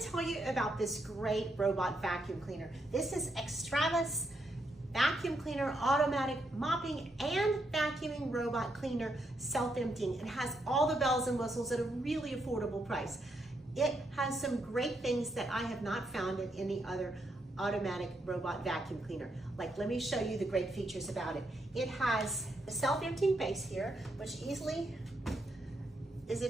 to tell you about this great robot vacuum cleaner. This is Effortless vacuum cleaner, automatic mopping and vacuuming robot cleaner, self-emptying. It has all the bells and whistles at a really affordable price. It has some great things that I have not found in any other automatic robot vacuum cleaner. Like, let me show you the great features about it. It has a self-emptying base here, which easily is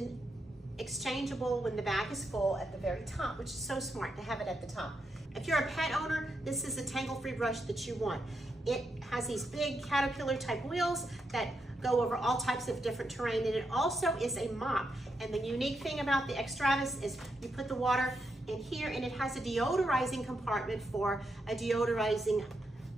exchangeable when the bag is full at the very top, which is so smart to have it at the top. If you're a pet owner, this is a tangle-free brush that you want. It has these big caterpillar type wheels that go over all types of different terrain, and it also is a mop. And the unique thing about the Effortless is you put the water in here, and it has a deodorizing compartment for a deodorizing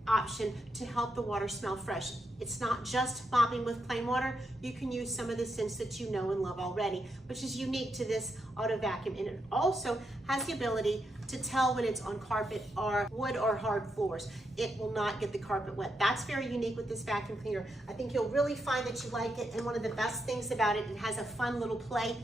option to help the water smell fresh. It's not just mopping with plain water. You can use some of the scents that you know and love already, which is unique to this auto vacuum. And it also has the ability to tell when it's on carpet or wood or hard floors. It will not get the carpet wet. That's very unique with this vacuum cleaner. I think you'll really find that you like it. And one of the best things about it, it has a fun little play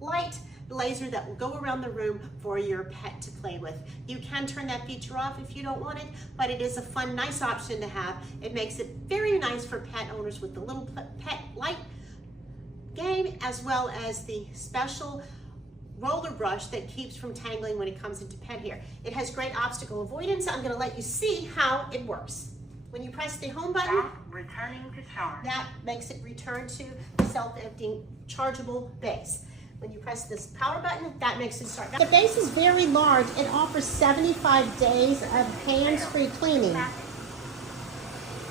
light laser that will go around the room for your pet to play with. You can turn that feature off if you don't want it, but it is a fun, nice option to have. It makes it very nice for pet owners with the little pet light game, as well as the special roller brush that keeps from tangling when it comes into pet hair. It has great obstacle avoidance. I'm going to let you see how it works. When you press the home button, returning to charge. That makes it return to the self-emptying chargeable base. When you press this power button, that makes it start. The base is very large. It offers 75 days of hands-free cleaning.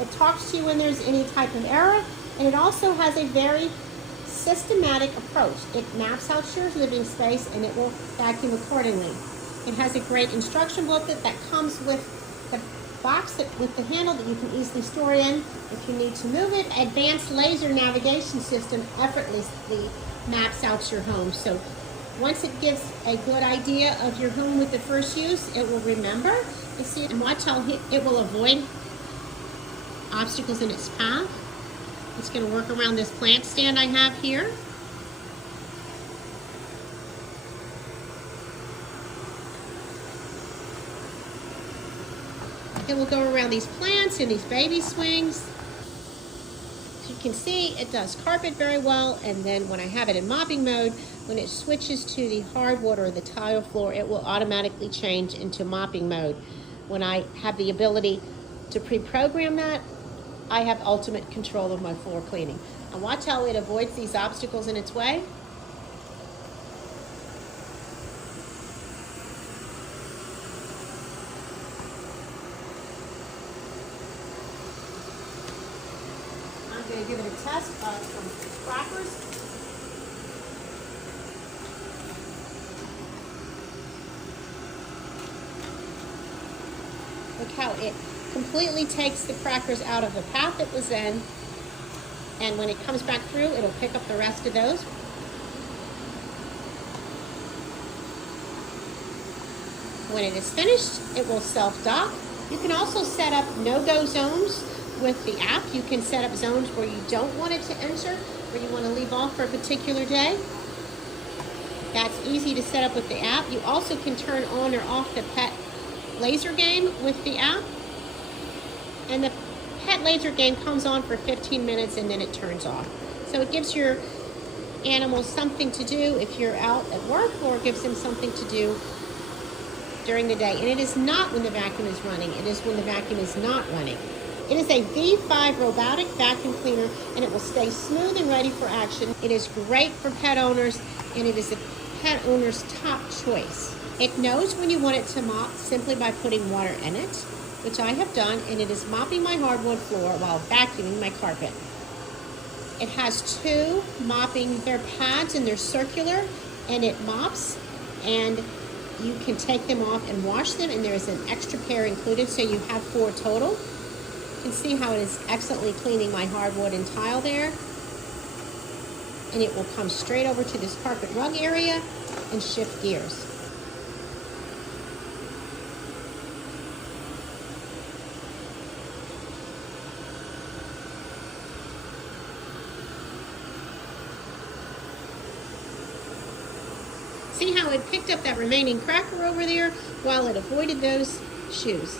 It talks to you when there's any type of error, and it also has a very systematic approach. It maps out your living space, and it will vacuum accordingly. It has a great instruction booklet that comes with the box with the handle that you can easily store in if you need to move it. Advanced laser navigation system effortlessly maps out your home. So once it gives a good idea of your home with the first use, it will remember. You see, and watch how it will avoid obstacles in its path. It's going to work around this plant stand I have here. It will go around these plants and these baby swings. You can see it does carpet very well, and then when I have it in mopping mode, when it switches to the hardwood or the tile floor, it will automatically change into mopping mode. When I have the ability to pre-program that, I have ultimate control of my floor cleaning. And watch how it avoids these obstacles in its way. I'm going to give it a test of some crackers. Look how it completely takes the crackers out of the path it was in, and when it comes back through, it'll pick up the rest of those. When it is finished, it will self-dock. You can also set up no-go zones with the app. You can set up zones where you don't want it to enter, where you want to leave off for a particular day. That's easy to set up with the app. You also can turn on or off the pet laser game with the app. And the pet laser game comes on for 15 minutes and then it turns off. So it gives your animals something to do if you're out at work, or it gives them something to do during the day. And it is not when the vacuum is running, it is when the vacuum is not running. It is a V5 robotic vacuum cleaner, and it will stay smooth and ready for action. It is great for pet owners, and it is a pet owner's top choice. It knows when you want it to mop simply by putting water in it, which I have done, and it is mopping my hardwood floor while vacuuming my carpet. It has two mopping, they're pads and they're circular, and it mops, and you can take them off and wash them, and there's an extra pair included, so you have 4 total. You can see how it is excellently cleaning my hardwood and tile there. And it will come straight over to this carpet rug area and shift gears. See how it picked up that remaining cracker over there while it avoided those shoes.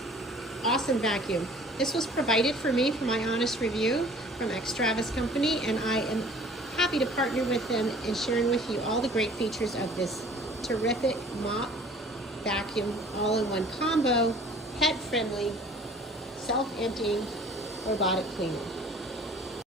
Awesome vacuum. This was provided for me for my honest review from Extravis Company, and I am happy to partner with them in sharing with you all the great features of this terrific mop vacuum all-in-one combo, pet-friendly, self-emptying robotic cleaner.